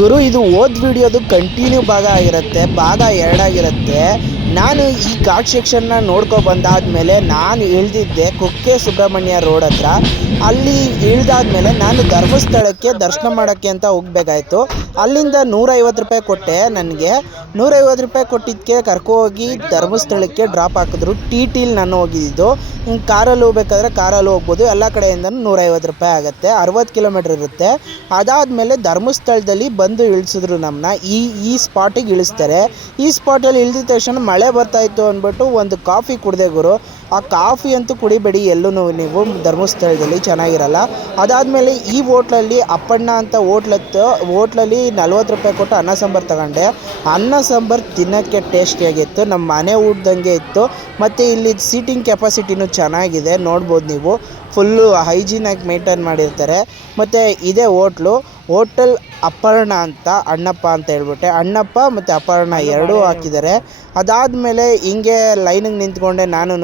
ಗುರು ಇದು ಓದ್ ವಿಡಿಯೋದು ಕಂಟಿನ್ಯೂ ಭಾಗ ಆಗಿರುತ್ತೆ, ಭಾಗ 2 ಆಗಿರುತ್ತೆ. ನಾನು ಈ ಘಾಟ್ ಸೆಕ್ಷನ್ನ ನೋಡ್ಕೊ ಬಂದಾದಮೇಲೆ ನಾನು ಇಳಿದಿದ್ದೆ ಕುಕ್ಕೆ ಸುಬ್ರಹ್ಮಣ್ಯ ರೋಡ್ ಹತ್ರ. ಅಲ್ಲಿ ಇಳಿದಾದ್ಮೇಲೆ ನಾನು ಧರ್ಮಸ್ಥಳಕ್ಕೆ ದರ್ಶನ ಮಾಡೋಕ್ಕೆ ಅಂತ ಹೋಗ್ಬೇಕಾಯ್ತು. ಅಲ್ಲಿಂದ 150 ರೂಪಾಯಿ ಕೊಟ್ಟೆ. ನನಗೆ 150 ರೂಪಾಯಿ ಕೊಟ್ಟಿದ್ದಕ್ಕೆ ಕರ್ಕೋಗಿ ಧರ್ಮಸ್ಥಳಕ್ಕೆ ಡ್ರಾಪ್ ಹಾಕಿದ್ರು. ಟಿಲಿ ನಾನು ಹೋಗಿದ್ದು. ಕಾರಲ್ಲಿ ಹೋಗ್ಬೇಕಾದ್ರೆ ಕಾರಲ್ಲಿ ಹೋಗ್ಬೋದು, ಎಲ್ಲ ಕಡೆಯಿಂದ 150 ರೂಪಾಯಿ ಆಗುತ್ತೆ. 60 ಕಿಲೋಮೀಟ್ರ್ ಇರುತ್ತೆ. ಅದಾದಮೇಲೆ ಧರ್ಮಸ್ಥಳದಲ್ಲಿ ಬಂದು ಇಳಿಸಿದ್ರು ನಮ್ಮನ್ನ. ಈ ಸ್ಪಾಟಿಗೆ ಇಳಿಸ್ತಾರೆ. ಈ ಸ್ಪಾಟಲ್ಲಿ ಇಳಿದ ತಕ್ಷಣ ಮಳೆ ಬರ್ತಾಯಿತ್ತು ಅಂದ್ಬಿಟ್ಟು ಒಂದು ಕಾಫಿ ಕುಡಿದೆ ಗುರು. ಆ ಕಾಫಿ ಅಂತೂ ಕುಡಿಬೇಡಿ ಎಲ್ಲೂ ನೀವು ಧರ್ಮಸ್ಥಳದಲ್ಲಿ, ಚೆನ್ನಾಗಿರಲ್ಲ. ಅದಾದಮೇಲೆ ಈ ಹೋಟ್ಲಲ್ಲಿ ಅಪ್ಪಣ್ಣ ಅಂತ ಹೋಟ್ಲಲ್ಲಿ 40 ರೂಪಾಯಿ ಕೊಟ್ಟು ಅನ್ನ ಸಾಂಬಾರು ತಗೊಂಡೆ. ಅನ್ನ ಸಾಂಬಾರು ತಿನ್ನೋಕ್ಕೆ ಟೇಸ್ಟಿಯಾಗಿತ್ತು, ನಮ್ಮ ಮನೆ ಊಟದಂಗೆ ಇತ್ತು. ಮತ್ತು ಇಲ್ಲಿ ಸೀಟಿಂಗ್ ಕೆಪಾಸಿಟಿನೂ ಚೆನ್ನಾಗಿದೆ, ನೋಡ್ಬೋದು ನೀವು. ಫುಲ್ಲು ಹೈಜೀನಾಗಿ ಮೇಂಟೈನ್ ಮಾಡಿರ್ತಾರೆ. ಮತ್ತು ಇದೇ ಹೋಟೆಲ್ ಅಪರ್ಣ ಅಂತ, ಅಣ್ಣಪ್ಪ ಅಂತ ಹೇಳ್ಬಿಟ್ಟೆ. ಅಣ್ಣಪ್ಪ ಮತ್ತು ಅಪರ್ಣ ಎರಡೂ ಹಾಕಿದ್ದಾರೆ. ಅದಾದಮೇಲೆ ಹಿಂಗೆ ಲೈನಿಗೆ ನಿಂತ್ಕೊಂಡೆ. ನಾನು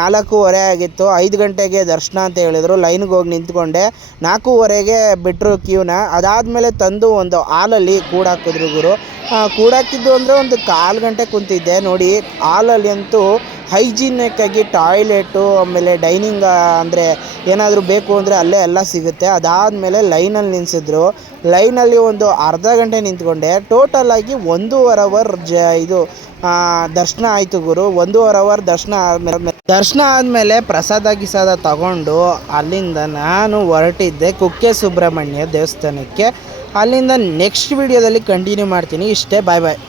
4:15 ಆಗಿತ್ತು. 5 ಗಂಟೆಗೆ ದರ್ಶನ ಅಂತ ಹೇಳಿದರು. ಲೈನಿಗೆ ಹೋಗಿ ನಿಂತ್ಕೊಂಡೆ. 4:15ಗೆ ಬಿಟ್ಟರು ಕ್ಯೂನ. ಅದಾದಮೇಲೆ ತಂದು ಒಂದು ಹಾಲಲ್ಲಿ ಕೂಡಾಕಿದ್ರು ಗುರು. ಕೂಡಾಕಿದ್ದು ಅಂದರೆ ಒಂದು 1/4 ಗಂಟೆ ಕುಂತಿದ್ದೆ ನೋಡಿ. ಹಾಲಲ್ಲಿ ಅಂತೂ ಹೈಜೀನಿಕ್ಕಾಗಿ ಟಾಯ್ಲೆಟು, ಆಮೇಲೆ ಡೈನಿಂಗ್ ಅಂದರೆ ಏನಾದರೂ ಬೇಕು ಅಂದರೆ ಅಲ್ಲೇ ಎಲ್ಲ ಸಿಗುತ್ತೆ. ಅದಾದಮೇಲೆ ಲೈನಲ್ಲಿ ನಿಲ್ಲಿಸಿದ್ರು. ಲೈನಲ್ಲಿ ಒಂದು ಅರ್ಧ ಗಂಟೆ ನಿಂತ್ಕೊಂಡೆ. ಟೋಟಲಾಗಿ 1.5 ಅವರ್ ದರ್ಶನ ಆಯಿತು ಗುರು. 1.5 ಅವರ್ ದರ್ಶನ ಆದಮೇಲೆ ಪ್ರಸಾದ ತಗೊಂಡು ಅಲ್ಲಿಂದ ನಾನು ಹೊರಟಿದ್ದೆ ಕುಕ್ಕೆ ಸುಬ್ರಹ್ಮಣ್ಯ ದೇವಸ್ಥಾನಕ್ಕೆ. ಅಲ್ಲಿಂದ ನೆಕ್ಸ್ಟ್ ವಿಡಿಯೋದಲ್ಲಿ ಕಂಟಿನ್ಯೂ ಮಾಡ್ತೀನಿ. ಇಷ್ಟೇ, ಬಾಯ್ ಬಾಯ್.